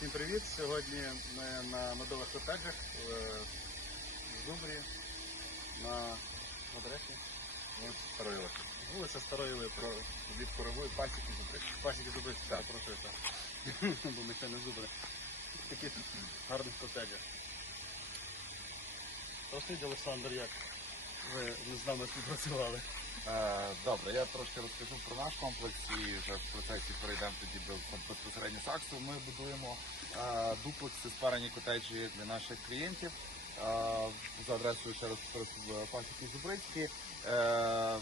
Всім привіт! Сьогодні ми на медових котеджах в в Зубрі на адресі вулиця Старої Лихи. Вулиця Старої про від Корової пасіки Зубри. Пасіки Зубри, так, прошу так. Бо ми ще не Зубри. Такі гарних котеджах. Розкажіть, Олександр, як ви з нами співпрацювали? Е, Добре, я трошки розкажу про наш комплекс і вже в процесі перейдемо тоді до безпосередньо саксу. Ми будуємо е, дуплекси спарені котеджі для наших клієнтів за адресою ще раз в пасіки Зубрицькі. Е,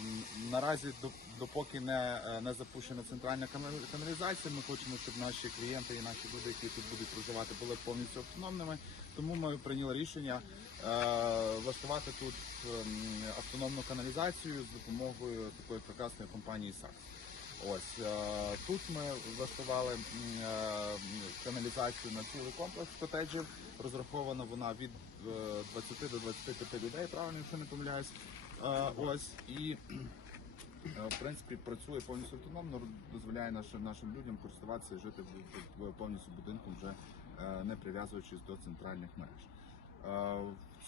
наразі до- допоки не, е, не запущена центральна каналізація, ми хочемо, щоб наші клієнти і наші люди, які тут будуть проживати, були повністю автономними. Тому ми прийняли рішення е, влаштувати тут ем, автономну каналізацію з допомогою такої прекрасної компанії САКС. Ось е, тут ми влаштували е, каналізацію на цілий комплекс котеджів. Розрахована вона від е, 20 до 25 людей, правильно, якщо не помиляюсь. Е, Ось і е, в принципі працює повністю автономно, дозволяє нашим нашим людям користуватися і жити в, повністю будинком, вже е, не прив'язуючись до центральних мереж.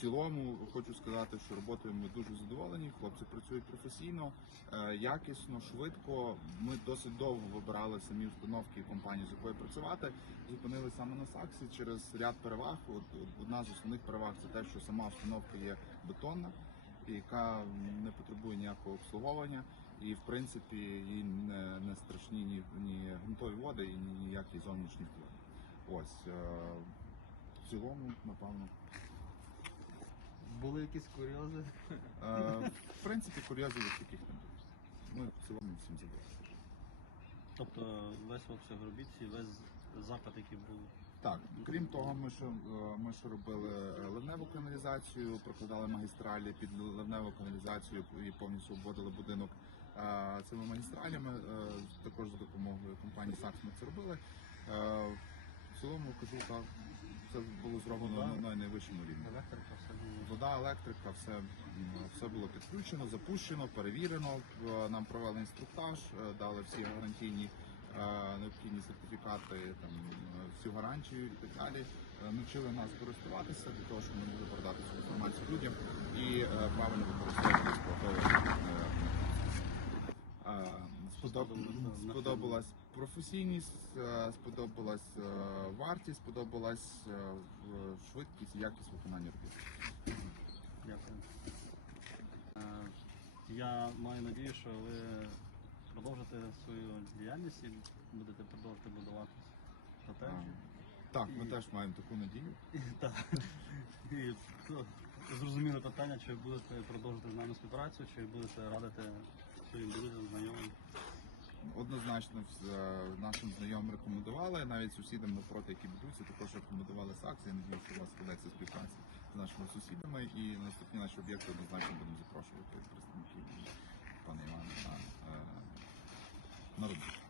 Цілому хочу сказати, що роботою ми дуже задоволені. Хлопці працюють професійно, е, якісно, швидко. Ми досить довго вибирали самі установки і компанію, з якою працювати. Зупинили саме на Саксі через ряд переваг. От, одна з основних переваг це те, що сама установка є бетонна, яка не потребує ніякого обслуговування. І в принципі їй не, не страшні ні, ні ґрунтові води і ніякі зовнішні впливи. Ось е, в цілому, напевно. Були якісь курйози? Е, в принципі, курйозів таких не було. Ми в цілому всім задоволені. Тобто весь обсяг робіт і весь заклад, який був. Так, крім того, ми ще, е, ми ще робили е, ливневу каналізацію, прокладали магістралі під ливневу каналізацію і повністю обводили будинок е, цими магістралями. Е, Також за допомогою компанії САКС ми це робили. Е, В цілому кажу, так, це було зроблено на- на найвищому рівні. Електрика, все було. Вода, електрика, все, все було підключено, запущено, перевірено. Е, Нам провели інструктаж, е, дали всі гарантійні е, необхідні сертифікати, там всю гарантію і так далі. Навчили нас користуватися для того, щоб ми могли продати цю інформацію людям і правильно використовувати експлуатовувати. е, е, сподоб- Сподобалась професійність, е, сподобалась е, вартість, сподобалась е, швидкість і якість виконання робіт. Дякую. Я маю надію, що ви продовжите свою діяльність і будете продовжувати будувати котеджі. Так, ми І- теж маємо таку надію. Так. І то, зрозуміле питання, чи будете продовжувати з нами співпрацю, чи будете радити своїм друзям, знайомим. Однозначно е, нашим знайомим рекомендували, навіть сусідам напроти, які будуться, також рекомендували САКС. Я надію, що у вас ведеться співпраця з нашими сусідами і наступні наші об'єкти однозначно будемо запрошувати представників пана Івана на, е, на роботу.